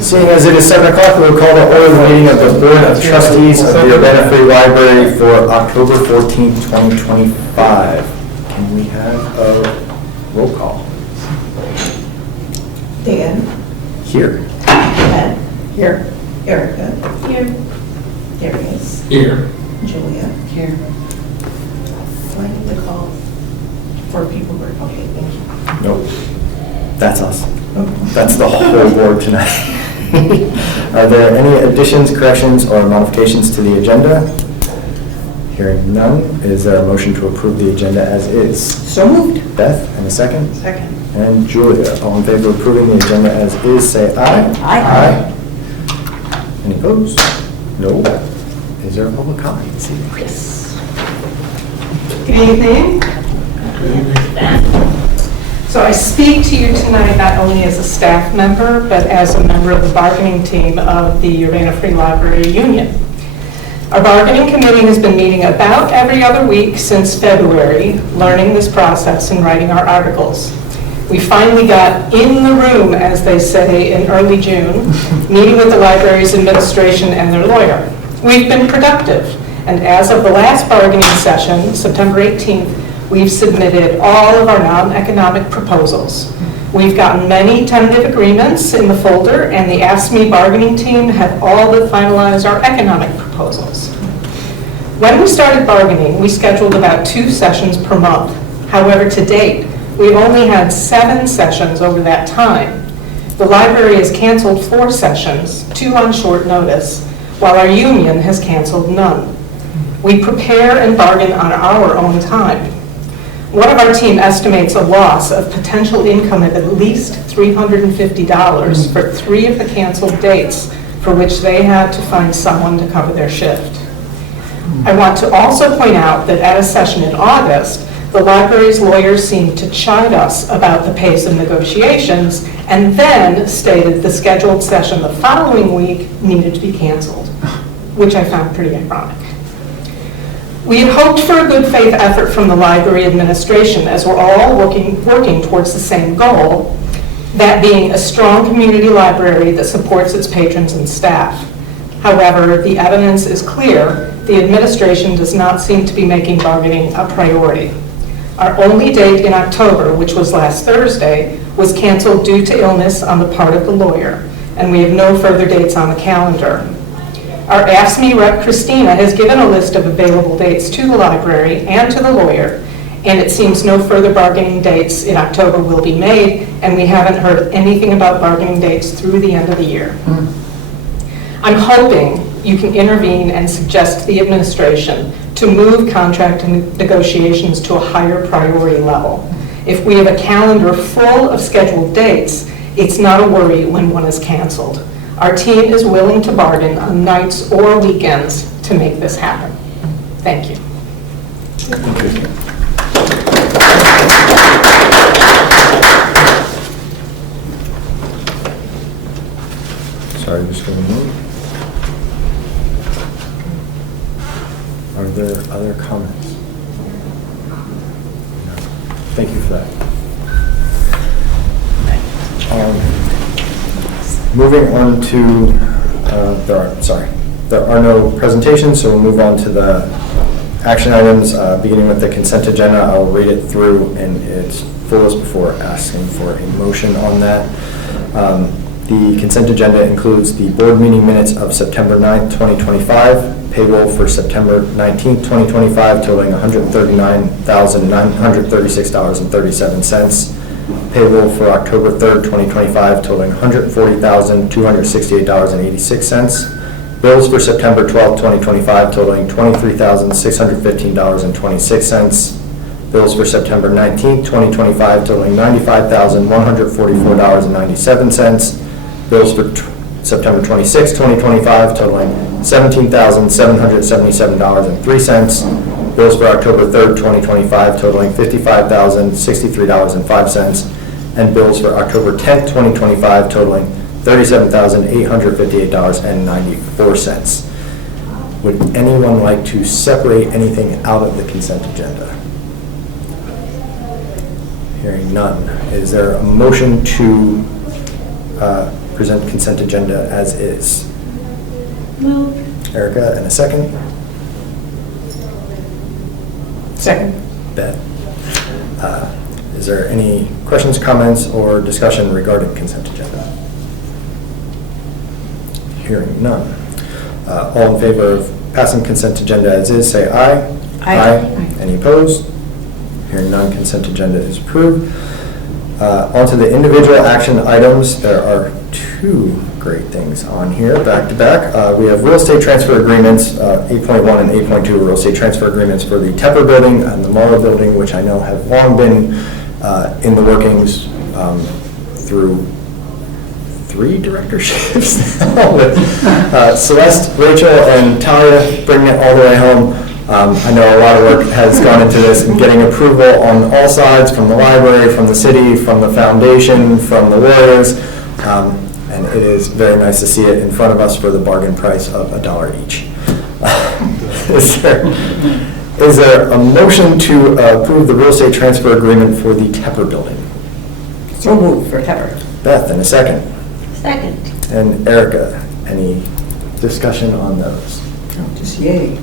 Seeing as it is 7 o'clock, we will call the order the meeting of the Board of Trustees of the Urbana Free Library for October 14th, 2025. Can we have a roll call? Dan. Here. Ed. Here. Erica. Here. Darius. Here. Julia. Here. Do I need to call for people who are, okay, thank you. Nope. That's us. Okay. That's the whole board tonight. Are there any additions, corrections, or modifications to the agenda? Hearing none, is there a motion to approve the agenda as is? So moved. Beth, and a second? Second. And Julia, all in favor of approving the agenda as is, say aye. Aye. Any opposed? No. Is there a public comment? Yes. Good evening. So I speak to you tonight not only as a staff member, but as a member of the bargaining team of the Urbana Free Library Union. Our bargaining committee has been meeting about every other week since February, learning this process and writing our articles. We finally got in the room, as they say, in early June, meeting with the library's administration and their lawyer. We've been productive, and as of the last bargaining session, September 18th, we've submitted all of our non-economic proposals. We've gotten many tentative agreements in the folder, and the AFSCME bargaining team have all but finalized our economic proposals. When we started bargaining, we scheduled about 2 sessions per month. However, to date, we've only had 7 sessions over that time. The library has canceled 4 sessions, 2 on short notice, while our union has canceled none. We prepare and bargain on our own time. One of our team estimates a loss of potential income of at least $350 for 3 of the canceled dates for which they had to find someone to cover their shift. I want to also point out that at a session in August, the library's lawyers seemed to chide us about the pace of negotiations and then stated the scheduled session the following week needed to be canceled, which I found pretty ironic. We had hoped for a good faith effort from the library administration as we're all working towards the same goal, that being a strong community library that supports its patrons and staff. However, the evidence is clear. The administration does not seem to be making bargaining a priority. Our only date in October, which was last Thursday, was canceled due to illness on the part of the lawyer, and we have no further dates on the calendar. Our AFSCME rep, Christina, has given a list of available dates to the library and to the lawyer, and it seems no further bargaining dates in October will be made, and we haven't heard anything about bargaining dates through the end of the year. I'm hoping you can intervene and suggest to the administration to move contract negotiations to a higher priority level. If we have a calendar full of scheduled dates, it's not a worry when one is canceled. Our team is willing to bargain on nights or weekends to make this happen. Thank you. Sorry, just going to move. Are there other comments? No. Thank you for that. Moving on to, there are no presentations, so we'll move on to the action items, beginning with the consent agenda. I will read it through in its fullest before asking for a motion on that. The consent agenda includes the board meeting minutes of September 9th, 2025, payroll for September 19th, 2025, totaling $139,936.37. Payroll for October 3rd, 2025, totaling $140,268.86. Bills for September 12th, 2025, totaling $23,615.26. Bills for September 19th, 2025, totaling $95,144.97. Bills for September 26th, 2025, totaling $17,777.03. Bills for October 3rd, 2025, totaling $55,063.05. And bills for October 10th, 2025, totaling $37,858.94. Would anyone like to separate anything out of the consent agenda? Hearing none. Is there a motion to present consent agenda as is. Move. Erica, and a second. Second. Beth. Is there any questions, comments, or discussion regarding consent agenda? Hearing none. All in favor of passing consent agenda as is, say aye. Aye. Any opposed? Hearing none, consent agenda is approved. On to the individual action items. There are two great things on here, back to back. We have real estate transfer agreements, 8.1 and 8.2 real estate transfer agreements for the Tepper building and the Morrow building, which I know have long been in the workings through 3 directorships now with Celeste, Rachel, and Talia bringing it all the way home. I know a lot of work has gone into this and getting approval on all sides, from the library, from the city, from the foundation, from the lawyers, and it is very nice to see it in front of us for the bargain price of $1 each. Is there a motion to approve the real estate transfer agreement for the Tepper building? So moved for Tepper. Beth, in a second. Second. And Erica, any discussion on those? Oh, just yay.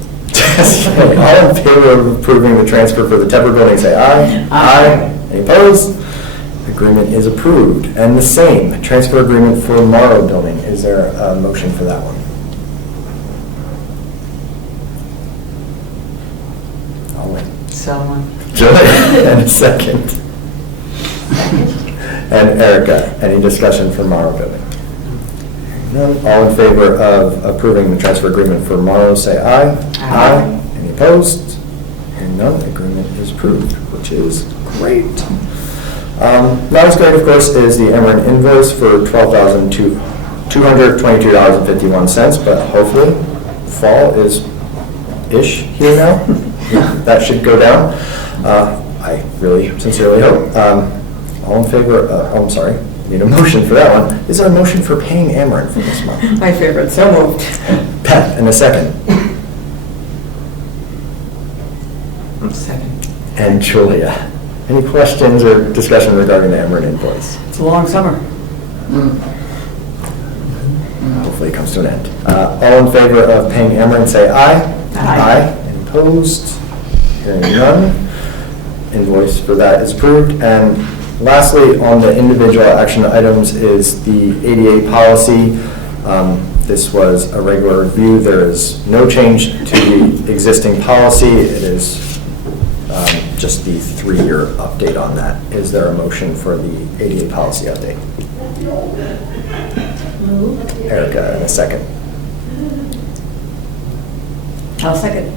All in favor of approving the transfer for the Tepper building, say aye. Aye. Any opposed? Agreement is approved. And the same, transfer agreement for Morrow building. Is there a motion for that one? I'll wait. Someone. Joy, and a second. And Erica, any discussion for Morrow building? None. All in favor of approving the transfer agreement for Morrow, say aye. Aye. Any opposed? Hearing none, agreement is approved, which is great. Not as great, of course, is the Emeren invoice for $12,222.51, but hopefully fall is ish here now. That should go down. I really sincerely hope. All in favor, I'm sorry, need a motion for that one. Is there a motion for paying Emeren for this month? My favorite, so moved. Pat, in a second. Second. And Julia. Any questions or discussion regarding the Emeren invoice? It's a long summer. Hopefully it comes to an end. All in favor of paying Emeren, say aye. Aye. Any opposed? Hearing none. Invoice for that is approved. And lastly, on the individual action items is the ADA policy. This was a regular review. There is no change to the existing policy. It is just the 3-year update on that. Is there a motion for the ADA policy update? Erica, in a second. I'll second.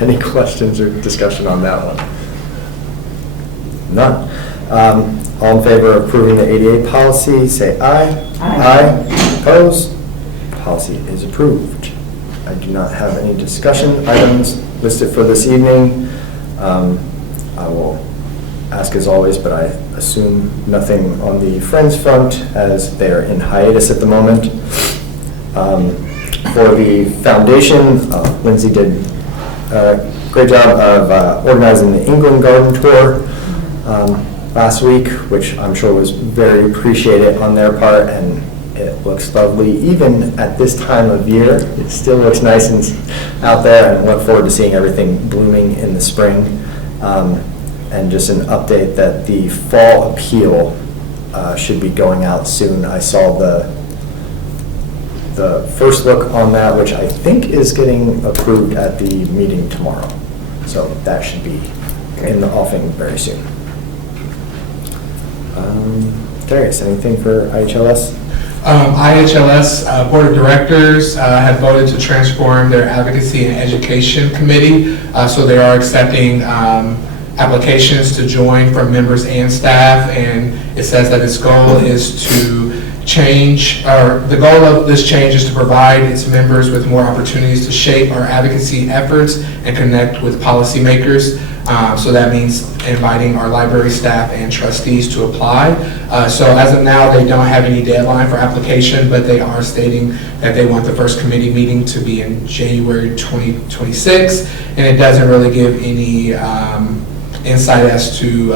Any questions or discussion on that one? None. All in favor of approving the ADA policy, say aye. Aye. Opposed? Policy is approved. I do not have any discussion items listed for this evening. I will ask as always, but I assume nothing on the Friends front as they are in hiatus at the moment. For the foundation, Lindsay did a great job of organizing the England Garden Tour last week, which I'm sure was very appreciated on their part, and it looks lovely even at this time of year. It still looks nice and out there, and look forward to seeing everything blooming in the spring. And just an update that the fall appeal should be going out soon. I saw the first look on that, which I think is getting approved at the meeting tomorrow. So that should be in the offing very soon. Darius, anything for IHLS? IHLS Board of Directors have voted to transform their Advocacy and Education Committee, so they are accepting applications to join from members and staff, and it says that its goal is to change, or the goal of this change is to provide its members with more opportunities to shape our advocacy efforts and connect with policymakers. So that means inviting our library staff and trustees to apply. So as of now, they don't have any deadline for application, but they are stating that they want the first committee meeting to be in January 2026, and it doesn't really give any insight as to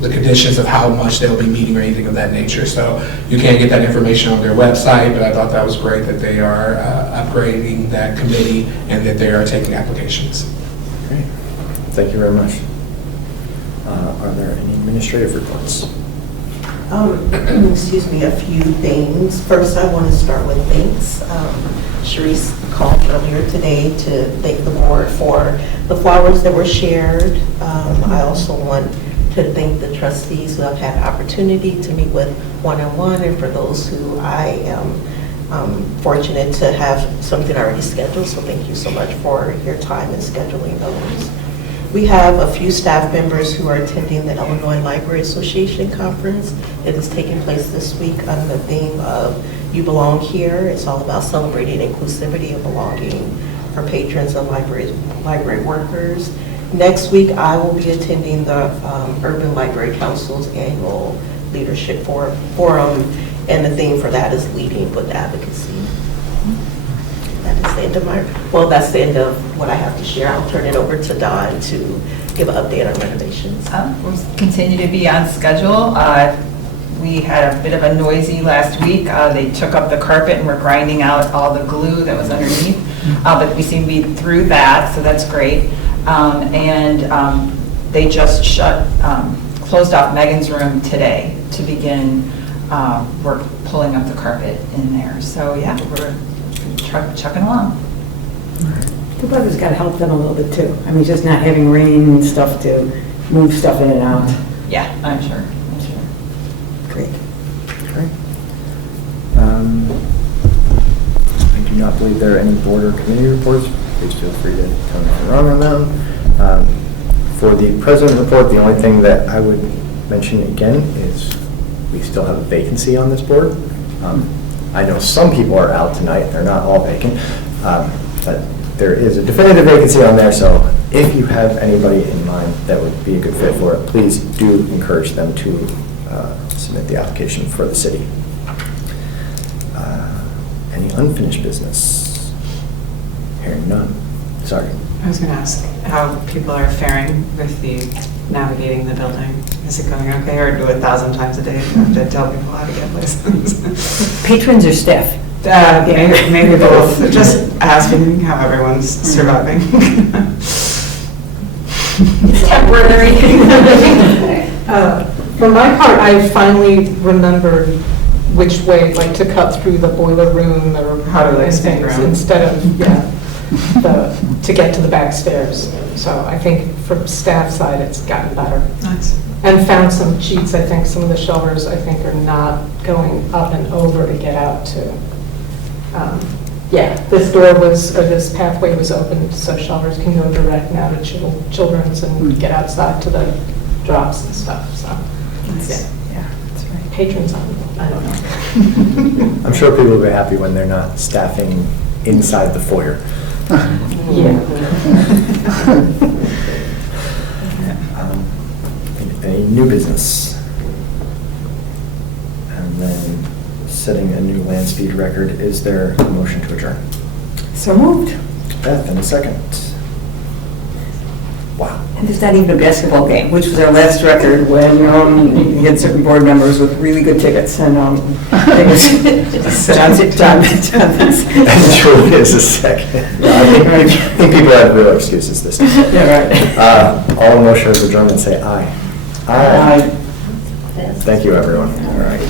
the conditions of how much they'll be meeting or anything of that nature. So you can get that information on their website, but I thought that was great that they are upgrading that committee and that they are taking applications. Great. Thank you very much. Are there any administrative reports? Excuse me, a few things. First, I want to start with thanks. Sharice called earlier today to thank the board for the flowers that were shared. I also want to thank the trustees who have had the opportunity to meet with one-on-one, and for those who I am fortunate to have something already scheduled. So thank you so much for your time in scheduling those. We have a few staff members who are attending the Illinois Library Association Conference. It is taking place this week under the theme of You Belong Here. It's all about celebrating inclusivity and belonging for patrons and library workers. Next week, I will be attending the Urban Library Council's annual leadership forum, and the theme for that is leading book advocacy. That is the end of that's the end of what I have to share. I'll turn it over to Dawn to give an update on renovations. We'll continue to be on schedule. We had a bit of a noisy last week. They took up the carpet and were grinding out all the glue that was underneath, but we seem to be through that, so that's great. They just closed off Megan's room today to begin work pulling up the carpet in there. So yeah, we're chucking along. The weather's got to help them a little bit too. I mean, just not having rain and stuff to move stuff in and out. Yeah, I'm sure. Great. Great. I do not believe there are any board or committee reports. Please feel free to tell me if I'm wrong on them. For the president report, the only thing that I would mention again is we still have a vacancy on this board. I know some people are out tonight. They're not all vacant. But there is a definitive vacancy on there, so if you have anybody in mind that would be a good fit for it, please do encourage them to submit the application for the city. Any unfinished business? Hearing none. Sorry. I was going to ask how people are faring with the navigating the building. Is it going okay, or do 1,000 times a day you have to tell people how to get places? Patrons or staff? Maybe both. Just asking how everyone's surviving. It's temporary. For my part, I finally remembered which way, like to cut through the boiler room or How to, like, sneak things around. instead of, to get to the back stairs. So I think from staff side, it's gotten better. Nice. And found some cheats. I think some of the shelvers, I think, are not going up and over to get out to. This door was, or this pathway was opened so shelvers can go direct now to children's and get outside to the drops and stuff, so. Nice. Yeah, that's right. Patrons, I don't know. I'm sure people will be happy when they're not staffing inside the foyer. Yeah. Any new business? And then setting a new land speed record. Is there a motion to adjourn? So moved. Beth, in a second. Wow. And there's not even a basketball game, which was our last record when you can get certain board members with really good tickets. And it was John. And Julie is a second. I think people have real excuses this time. Yeah, right. All motion of adjournment say aye. Aye. Thank you, everyone. All right.